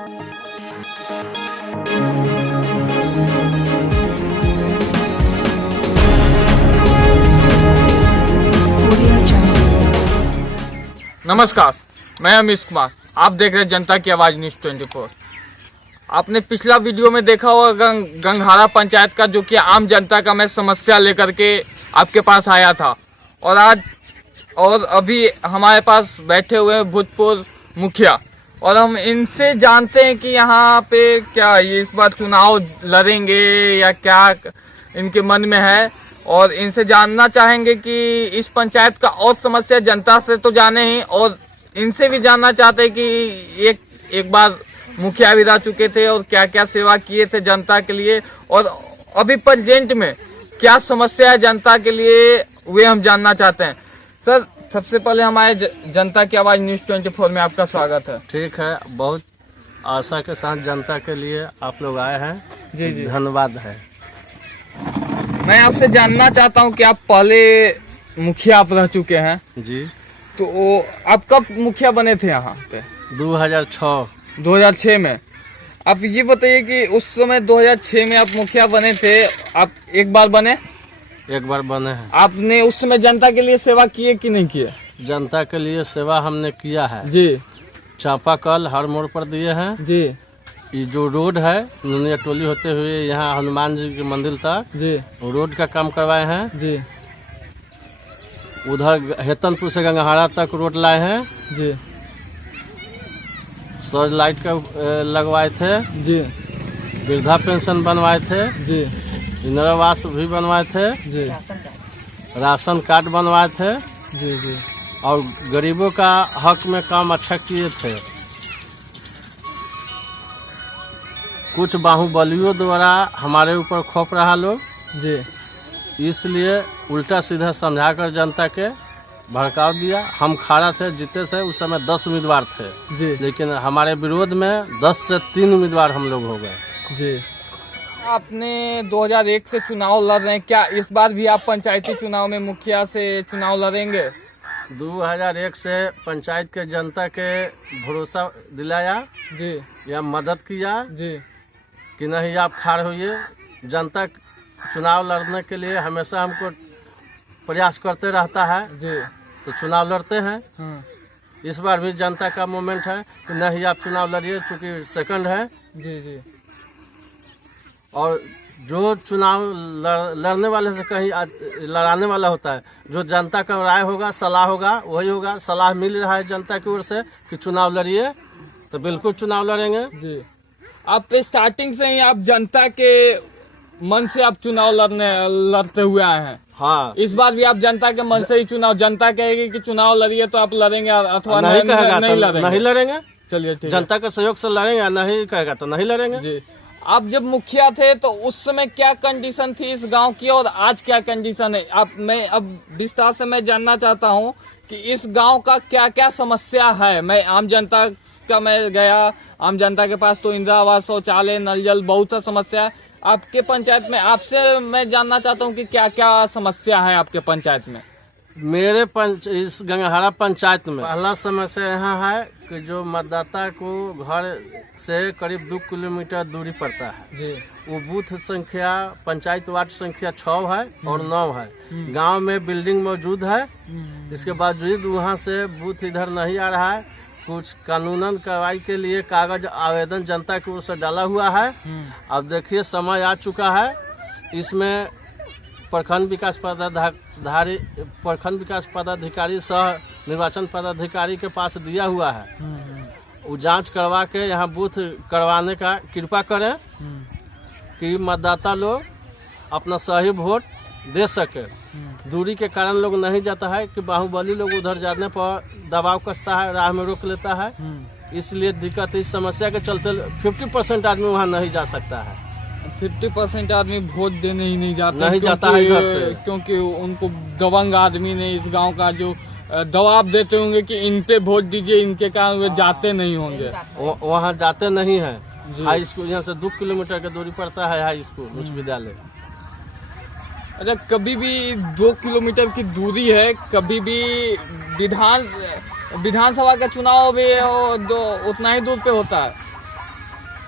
नमस्कार, मैं अमीश कुमार। आप देख रहे हैं जनता की आवाज़ न्यूज़ 24। आपने पिछला वीडियो में देखा होगा गंगहारा पंचायत का, जो कि आम जनता का मैं समस्या लेकर के आपके पास आया था। और अभी हमारे पास बैठे हुए हैं भूतपूर्व मुखिया, और हम इनसे जानते हैं कि यहाँ पे क्या ये इस बार चुनाव लड़ेंगे या क्या इनके मन में है, और इनसे जानना चाहेंगे कि इस पंचायत का और समस्या जनता से तो जाने ही, और इनसे भी जानना चाहते हैं कि एक बार मुखिया भी रह चुके थे और क्या क्या सेवा किए थे जनता के लिए, और अभी प्रेजेंट में क्या समस्या है जनता के लिए, वे हम जानना चाहते हैं। सर, सबसे पहले हमारे जनता की आवाज़ न्यूज़ 24 में आपका स्वागत है। ठीक है, बहुत आशा के साथ जनता के लिए आप लोग आए हैं। जी जी, धन्यवाद है। मैं आपसे जानना चाहता हूं कि आप पहले मुखिया आप रह चुके हैं जी। तो आप कब मुखिया बने थे यहाँ पे? 2006 में। आप ये बताइए कि उस समय 2006 में आप मुखिया बने थे, आप एक बार बने हैं। आपने उस समय जनता के लिए सेवा किए कि नहीं किए? जनता के लिए सेवा हमने किया है जी। चापाकल हर मोड़ पर दिए हैं जी। ये जो रोड है नुनिया टोली होते हुए यहाँ हनुमान जी के मंदिर तक जी, रोड का काम करवाए हैं जी। उधर हेतनपुर से गंगहारा तक रोड लाए हैं जी। सर्च लाइट का लगवाए थे जी। वृद्धा पेंशन बनवाए थे जी। इंदिरा आवास भी बनवाए थे जी। राशन कार्ड बनवाए थे जी। जी। और गरीबों का हक में काम अच्छा किए थे। कुछ बाहुबलियों द्वारा हमारे ऊपर खौफ रहा लोग जी, इसलिए उल्टा सीधा समझाकर जनता के भड़काव दिया। हम खड़ा थे, जीते थे। उस समय 10 उम्मीदवार थे जी। लेकिन हमारे विरोध में 10 से 3 उम्मीदवार हम लोग हो गए। जी। आपने 2001 से चुनाव लड़ रहे हैं, क्या इस बार भी आप पंचायती चुनाव में मुखिया से चुनाव लड़ेंगे? 2001 से पंचायत के जनता के भरोसा दिलाया जी, या मदद किया जी, कि नहीं आप खाड़ होइए। जनता चुनाव लड़ने के लिए हमेशा हमको प्रयास करते रहता है जी। तो चुनाव लड़ते हैं। इस बार भी जनता का मोमेंट है कि नहीं आप चुनाव लड़िए, चूँकि सेकंड है। जी। जी। और जो चुनाव लड़ने वाले से कहीं लड़ाने वाला होता है, जो जनता का राय होगा, सलाह होगा, वही होगा। सलाह मिल रहा है जनता की ओर से कि चुनाव लड़िए, तो बिल्कुल चुनाव लड़ेंगे। जी। आप स्टार्टिंग से ही आप जनता के मन से आप चुनाव लड़ते हुए आए हैं। हाँ, इस बार भी आप जनता के मन से ही चुनाव, जनता कहेगी कि चुनाव लड़िए तो आप लड़ेंगे, अथवा नहीं कहेगा नहीं तो लड़ेंगे? नहीं लड़ेंगे। चलिए, ठीक है। जनता के सहयोग से लड़ेंगे, नहीं कहेगा तो नहीं लड़ेंगे। जी। आप जब मुखिया थे तो उस समय क्या कंडीशन थी इस गांव की, और आज क्या कंडीशन है? मैं अब विस्तार से मैं जानना चाहता हूं कि इस गांव का क्या क्या समस्या है। मैं आम जनता का मैं गया, आम जनता के पास तो इंदिरा आवास, शौचालय, नल जल, बहुत सा समस्या है। आपके पंचायत में आपसे मैं जानना चाहता हूं कि क्या क्या समस्या है आपके पंचायत में। मेरे इस गंगहारा पंचायत में पहला समस्या यहाँ है कि जो मतदाता को घर से करीब 2 किलोमीटर दूरी पड़ता है जी। वो बूथ संख्या पंचायत वार्ड संख्या 6 है और 9 है। गांव में बिल्डिंग मौजूद है, इसके बावजूद वहाँ से बूथ इधर नहीं आ रहा है। कुछ कानूनन कार्रवाई के लिए कागज आवेदन जनता की ओर से डाला हुआ है। अब देखिए समय आ चुका है, इसमें प्रखंड विकास पदाधिकारी सह निर्वाचन पदाधिकारी के पास दिया हुआ है। वो जांच करवा के यहाँ बूथ करवाने का कृपा करें कि मतदाता लोग अपना सही वोट दे सके। दूरी के कारण लोग नहीं जाता है कि बाहुबली लोग उधर जाने पर दबाव कसता है, राह में रोक लेता है, इसलिए दिक्कत। इस समस्या के चलते 50% आदमी वहाँ नहीं जा सकता है। 50% आदमी वोट देने ही नहीं जाता है घर से, क्योंकि उनको दबंग आदमी ने इस गांव का जो दबाव देते होंगे कि इन पे वोट दीजिए, इनके कारण वे जाते नहीं होंगे। वहाँ जाते नहीं है। हाई स्कूल यहाँ से 2 किलोमीटर की दूरी पड़ता है, हाई स्कूल उच्च विद्यालय। अच्छा, कभी भी 2 किलोमीटर की दूरी है, कभी भी विधानसभा का चुनाव भी उतना ही दूर पे होता है।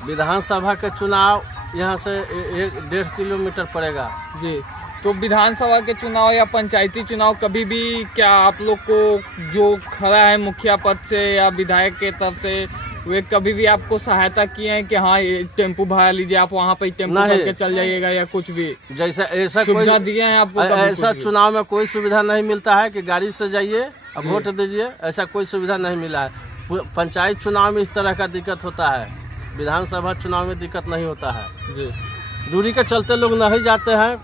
विधानसभा के चुनाव यहाँ से 1.5 किलोमीटर पड़ेगा। जी, तो विधानसभा के चुनाव या पंचायती चुनाव कभी भी क्या आप लोग को जो खड़ा है मुखिया पद से या विधायक के तरफ से, वे कभी भी आपको सहायता किए हैं कि हाँ ये टेम्पो भाड़ा लीजिए, आप वहाँ पे टेम्पो करके चल जाइएगा, या कुछ भी जैसा ऐसा सुविधा दिए हैं आपको? ऐसा चुनाव में कोई सुविधा नहीं मिलता है कि गाड़ी से जाइए अब वोट दीजिए, ऐसा कोई सुविधा नहीं मिला है। पंचायत चुनाव में इस तरह का दिक्कत होता है, विधानसभा चुनाव में दिक्कत नहीं होता है। जी, दूरी के चलते लोग नहीं जाते हैं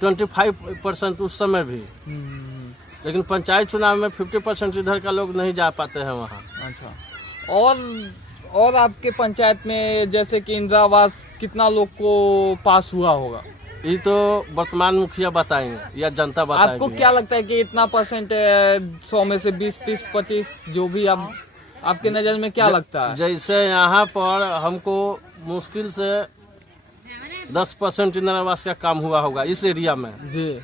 25% उस समय भी, लेकिन पंचायत चुनाव में 50% इधर का लोग नहीं जा पाते हैं वहाँ। अच्छा, और आपके पंचायत में जैसे कि इंदिरा आवास कितना लोग को पास हुआ होगा? ये तो वर्तमान मुखिया बताएंगे या जनता बताएंगे। आपको क्या लगता है कि इतना परसेंट 100 में से 20, 30, 25 जो भी आपके नजर में क्या लगता है? जैसे यहाँ पर हमको मुश्किल से 10% इंदिरा आवास का काम हुआ होगा इस एरिया में। जी,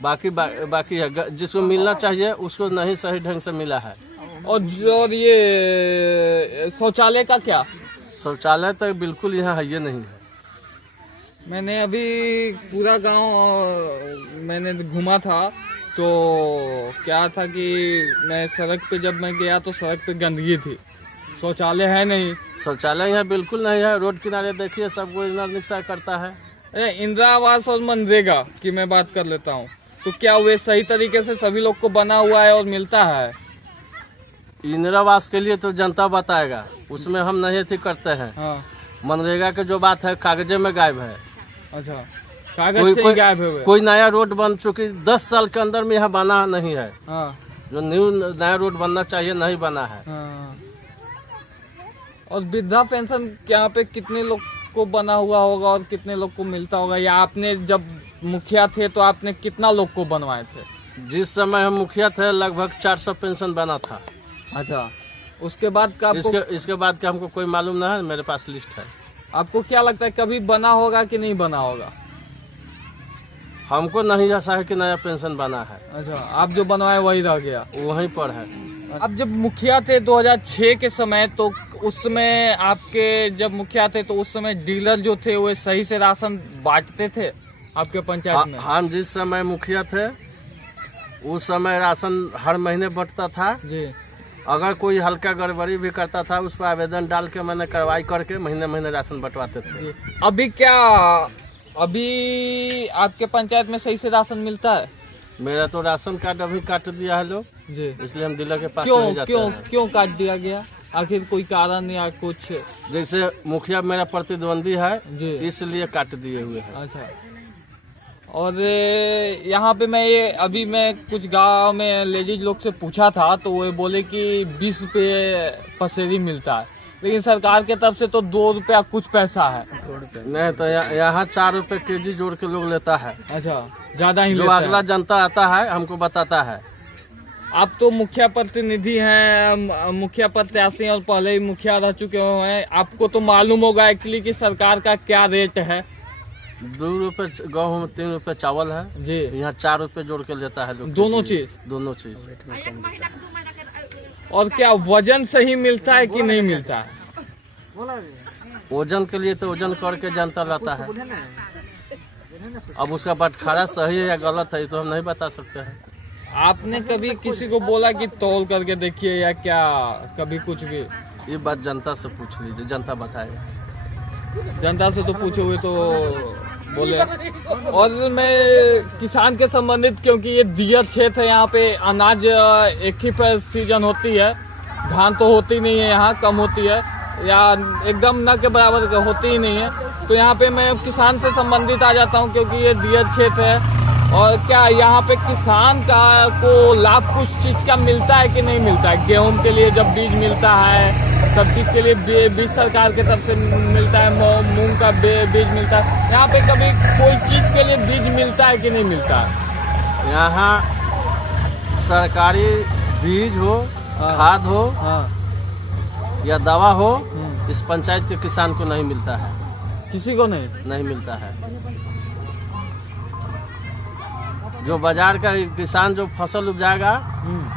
बाकी है, जिसको मिलना चाहिए उसको नहीं सही ढंग से मिला है। और ये शौचालय का क्या? शौचालय तो बिल्कुल यहाँ है, ये नहीं है। मैंने अभी पूरा गांव मैंने घूमा था, तो क्या था कि मैं सड़क पे जब मैं गया तो सड़क पे गंदगी थी, शौचालय है नहीं। शौचालय यहाँ बिल्कुल नहीं है, रोड किनारे देखिए सब कोई रिक्शा करता है। इंदिरा आवास और मनरेगा की मैं बात कर लेता हूँ, तो क्या वे सही तरीके से सभी लोग को बना हुआ है और मिलता है? इंदिरा आवास के लिए तो जनता बताएगा, उसमें हम नहीं थी करते हैं। हाँ। मनरेगा के जो बात है कागजे में गायब है। अच्छा, कागज से ही गायब है। कोई नया रोड बन चुकी 10 साल के अंदर में यहाँ बना नहीं है। हाँ। जो नया रोड बनना चाहिए नहीं बना है। हाँ। और वृद्धा पेंशन यहाँ पे कितने लोग को बना हुआ होगा और कितने लोग को मिलता होगा, या आपने जब मुखिया थे तो आपने कितना लोग को बनवाए थे? जिस समय हम मुखिया थे लगभग 400 पेंशन बना था। अच्छा, उसके बाद का इसके बाद का हमको कोई मालूम नहीं है, मेरे पास लिस्ट है। आपको क्या लगता है कभी बना होगा कि नहीं बना होगा? हमको नहीं ऐसा है कि नया पेंशन बना है। अच्छा, आप जो बनवाए वही रह गया, वहीं पर है। अब जब मुखिया थे 2006 के समय, तो उस समय आपके जब मुखिया थे तो उस समय डीलर जो थे वो सही से राशन बांटते थे आपके पंचायत में? हम जिस समय मुखिया थे उस समय राशन हर महीने बंटता था जी। अगर कोई हल्का गड़बड़ी भी करता था उस पर आवेदन डाल के मैंने कार्रवाई करके महीने महीने राशन बंटवाते थे। अभी आपके पंचायत में सही से राशन मिलता है? मेरा तो राशन कार्ड अभी काट दिया है लोग जी, इसलिए हम डीलर के पास नहीं जाते हैं। क्यों काट दिया गया? आखिर कोई कारण या कुछ? जैसे मुखिया मेरा प्रतिद्वंदी है जी, इसलिए काट दिए हुए हैं। अच्छा, और यहाँ पे मैं कुछ गांव में लेडीज लोग से पूछा था तो वो बोले कि 20 रुपये पसेरी मिलता है, लेकिन सरकार के तरफ से तो 2 रुपया कुछ पैसा है। नहीं तो यहाँ 4 रुपए केजी जोड़ के लोग लेता है। अच्छा, ज्यादा ही जो अगला जनता आता है हमको बताता है। आप तो मुखिया प्रतिनिधि हैं, मुखिया प्रत्याशी और पहले ही मुखिया रह चुके हैं, आपको तो मालूम होगा एक्चुअली कि सरकार का क्या रेट है। 2 रुपए गेहूँ में 3 रुपए चावल है जी, यहाँ 4 रुपए जोड़ के लेता है लोग। दोनों चीज। और क्या वजन सही मिलता है कि नहीं मिलता है? वजन के लिए तो वजन करके जनता लाता है, अब उसका बंटवारा सही है या गलत है तो हम नहीं बता सकते हैं। आपने कभी किसी को बोला कि तौल करके देखिए या क्या, कभी कुछ भी? ये बात जनता से पूछ लीजिए, जनता बताएगा। जनता से तो पूछे हुए तो बोले। और मैं किसान के संबंधित, क्योंकि ये दियर क्षेत्र है, यहाँ पे अनाज एक ही पर सीजन होती है, धान तो होती नहीं है, यहाँ कम होती है या एकदम न के बराबर होती ही नहीं है, तो यहाँ पे मैं किसान से संबंधित आ जाता हूँ क्योंकि ये दियर क्षेत्र है। और क्या यहाँ पे किसान को लाभ कुछ चीज का मिलता है कि नहीं मिलता है? गेहूं के लिए जब बीज मिलता है, सब चीज के लिए बीज सरकार की तरफ से मिलता है, मूंग का बीज मिलता है, यहाँ पे कभी कोई चीज के लिए बीज मिलता है कि नहीं मिलता है? यहाँ सरकारी बीज हो, खाद हो या दवा हो, इस पंचायत के किसान को नहीं मिलता है। किसी को नहीं मिलता है। जो बाजार का किसान जो फसल उपजाएगा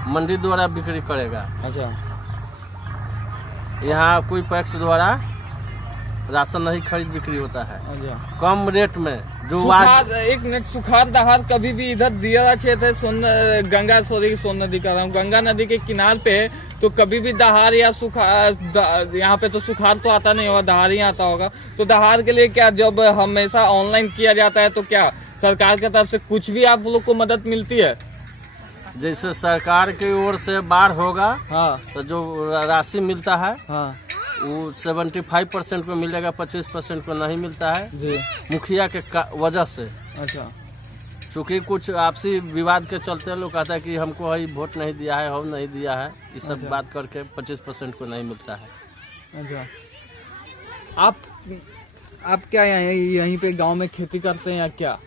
मंडी द्वारा बिक्री करेगा। अच्छा, यहाँ कोई पैक्स द्वारा राशन नहीं खरीद बिक्री होता है। अच्छा। कम रेट में जो सुखार, एक मिनट, सुखार दहार कभी भी इधर दिया क्षेत्र है गंगा सोन नदी का नाम गंगा नदी के किनार पे है, तो कभी भी दहार या सुखार यहाँ पे तो सुखार तो आता नहीं होगा, दहार ही आता होगा। तो दहार के लिए क्या जब हमेशा ऑनलाइन किया जाता है तो क्या सरकार की तरफ से कुछ भी आप लोग को मदद मिलती है? जैसे सरकार की ओर से बाढ़ होगा हाँ। तो जो राशि मिलता है हाँ वो 75% को मिलेगा, 25% को नहीं मिलता है जी। मुखिया के वजह से। अच्छा। चूँकि कुछ आपसी विवाद के चलते लोग कहता है कि हमको ही वोट नहीं दिया है, हम नहीं दिया है, ये सब अच्छा। बात करके 25% को नहीं मिलता है। अच्छा। आप क्या यहीं पे गांव में खेती करते हैं या क्या?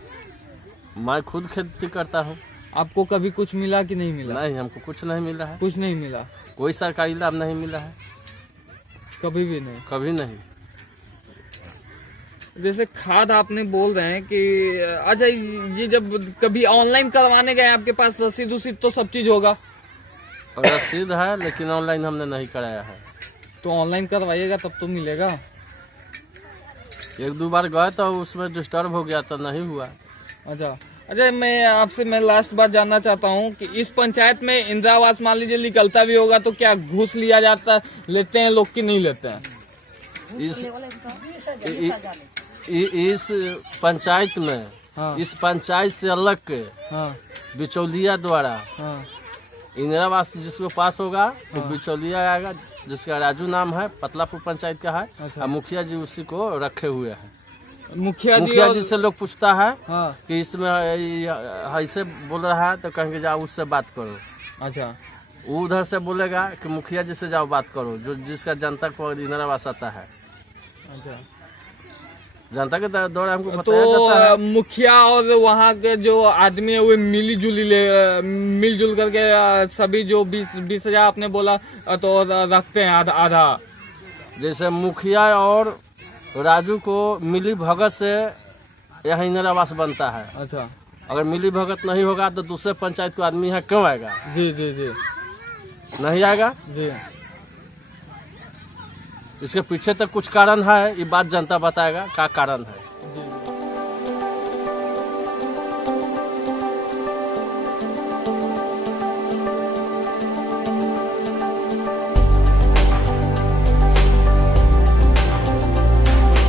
मैं खुद खेती करता हूँ। आपको कभी कुछ मिला कि नहीं मिला? नहीं, हमको कुछ नहीं मिला है। कुछ नहीं मिला? कोई सरकारी लाभ नहीं मिला है, कभी भी नहीं? कभी नहीं। जैसे खाद आपने बोल रहे हैं कि अच्छा, ये जब कभी ऑनलाइन करवाने गए आपके पास रसीद उसीद तो सब चीज होगा? रसीद है लेकिन ऑनलाइन हमने नहीं कराया है। तो ऑनलाइन करवाइएगा तब तो मिलेगा। एक दो बार गए तो उसमें डिस्टर्ब हो गया तो नहीं हुआ। अच्छा। मैं लास्ट बात जानना चाहता हूँ कि इस पंचायत में इंदिरा आवास मान लीजिए निकलता भी होगा तो क्या घूस लिया जाता, लेते हैं लोग कि नहीं लेते हैं? इस पंचायत में हाँ। इस पंचायत से अलग के हाँ। बिचौलिया द्वारा हाँ। इंदिरा आवास जिसको पास होगा वो बिचौलिया आएगा, जिसका राजू नाम है, पतलापुर पंचायत का है। अच्छा। और मुखिया जी उसी को रखे हुए हैं। मुखिया जी से लोग पूछता है हाँ। कि इसमें ऐसे बोल रहा है तो कहेंगे जाओ उससे बात करो। अच्छा। वो उधर से बोलेगा कि मुखिया जी से जाओ बात करो, जो जिसका जनता को इंदिरा आवास आता है। अच्छा। जनता के द्वारा हमको बताया जाता है। तो मुखिया और वहाँ के जो आदमी है वो मिलजुल करके सभी जो 20,000 आपने बोला तो रखते हैं आधा। जैसे मुखिया और राजू को मिली भगत से यहाँ इंदिरा आवास बनता है। अच्छा। अगर मिली भगत नहीं होगा तो दूसरे पंचायत को आदमी यहाँ क्यों आएगा? जी जी जी। नहीं आएगा जी। इसके पीछे तक कुछ कारण है, ये बात जनता बताएगा क्या कारण है।